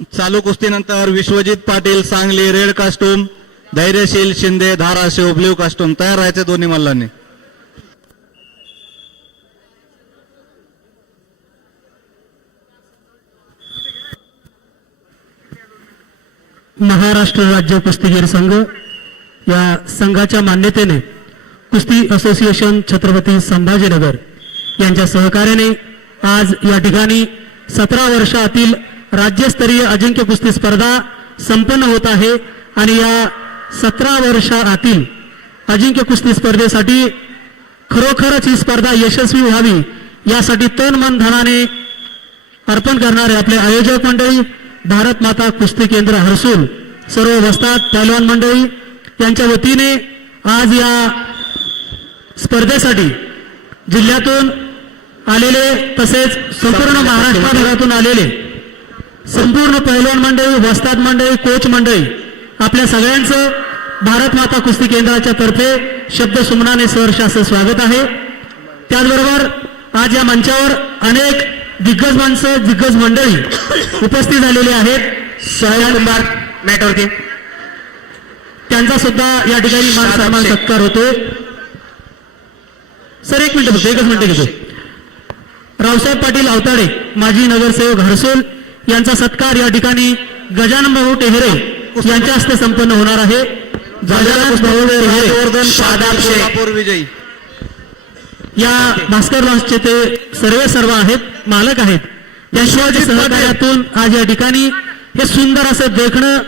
चालू कुस्तीनंतर Vishwajit Patil Sangli red costume Dhairyashil Shinde Dharashiv blue costume तयार राहायचे दोन्ही मल्लांनी. महाराष्ट्र राज्य कुस्तीगीर संघ या संघाच्या मान्यतेने कुस्ती असोसिएशन छत्रपती संभाजीनगर यांच्या सहकार्याने आज या ठिकाणी सतरा वर्षातील राज्यस्तरीय अजिंक्य कुस्ती स्पर्धा संपन्न होत आहे आणि या सतरा वर्षातील अजिंक्य कुस्ती स्पर्धेसाठी खरोखरच ही स्पर्धा यशस्वी व्हावी यासाठी तन मन धनाने अर्पण करणारे आपले आयोजक मंडळी भारत माता कुस्ती केंद्र हर्सूल सर्व वस्तात पहलवान मंडळी यांच्या वतीने आज या स्पर्धेसाठी जिल्ह्यातून आलेले तसेच संपूर्ण महाराष्ट्राभरातून आलेले संपूर्ण पैलवान मंडळी वस्ताद मंडळी कोच मंडळी आपल्या सगळ्यांचं भारत माता कुस्ती केंद्राच्या तर्फे शब्द सुमनाने सहर्ष असं स्वागत आहे. त्याचबरोबर आज या मंचावर अनेक दिग्गज माणसं दिग्गज मंडळी उपस्थित झालेली आहेत. सोहम कुंभार मॅटवरती. त्यांचा सुद्धा या ठिकाणी मान सन्मान सत्कार होतो सर एक मिनिट फक्त एकच मिनिट घेतो रावसाहेब पाटील अवताडे माजी नगरसेवक हर्सोल यांचा सत्कार या ठिकाणी गजानन भाऊ टेहरे यांच्या हस्ते संपन्न होणार आहे. गजानन भाऊ टेहरे विजयी. या भास्कर लॉन्सचे ते सर्व सर्व आहेत मालक आहेत. त्यांच्या सहकार्यातून आज या ठिकाणी हे सुंदर असं देखणं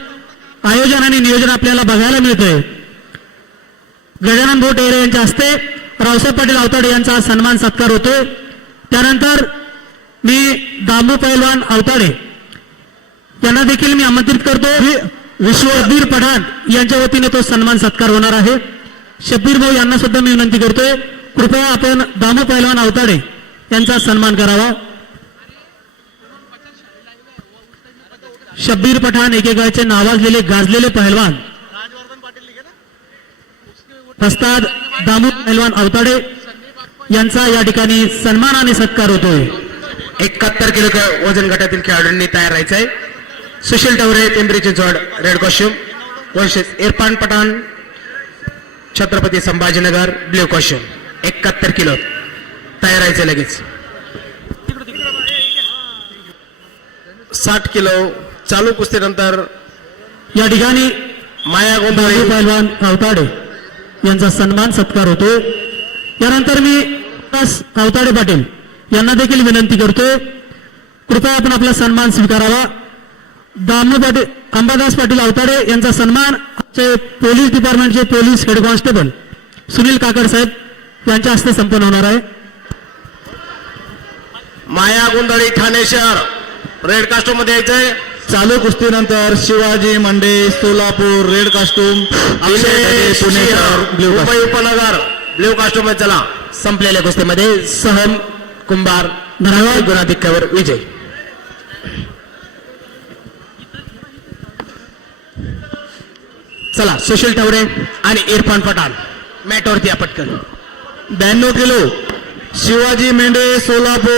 आयोजन आणि नियोजन आपल्याला बघायला मिळतंय. गजानन भाऊ टेहरे यांच्या हस्ते रावसाहेब पाटील आवताडे यांचा सन्मान सत्कार होतो त्यानंतर मी दामू पैलवान आवताडे यांना देखील मी आमंत्रित करतो. विश्वबीर पठाण यांच्या वतीने तो सन्मान सत्कार होणार आहे. शब्बीर भाऊ यांना सुद्धा मी विनंती करतोय कृपया आपण दामू पैलवान अवताडे यांचा सन्मान करावा. शब्बीर पठाण एकेकाळचे नावाजलेले गाजलेले पहलवान प्रस्ताद दामू पहलवान अवताडे यांचा या ठिकाणी सन्मान आणि सत्कार होतोय. एकाहत्तर किलो वजन गटातील खेळाडूंनी तयार राहायचं आहे Sushil टवरे पिंपरीचे Chinchwad red costume. Versus Irfan Pathan Chhatrapati Sambhajinagar blue costume. एकाहत्तर किलो. तयार लगेच. साठ किलो. चालू कुस्तीनंतर या ठिकाणी माया दादू गोंधळे पैलवान अवताडे यांचा सन्मान सत्कार होतो. यानंतर मी विकास अवताडे पाटील यांना देखील विनंती करतोय कृपया आपण आपला सन्मान स्वीकारावा. दामू पाटील अंबादास पाटील अवताडे यांचा सन्मान आमचे police डिपार्टमेंटचे police head constable Sunil Kakad साहेब यांच्या हस्ते संपन्न होणार आहे. माया गोंधळी ठाणे शहर रेड कास्टूममध्ये यायचंय. चालू कुस्तीनंतर शिवाजी मंडे सोलापूर रेड कास्टूम अक्षय पुणे मुंबई उपनगर ब्ल्यू कास्टूममध्ये चला. संपलेल्या कुस्तीमध्ये सहम कुंभार धन्यवाद. गुणाधिक्यावर विजय. चला सुशील ठवरे आणि इरफान पठाण मॅटवरती या पटकन. ब्याण्णव किलो शिवाजी मेंढे सोलापूर.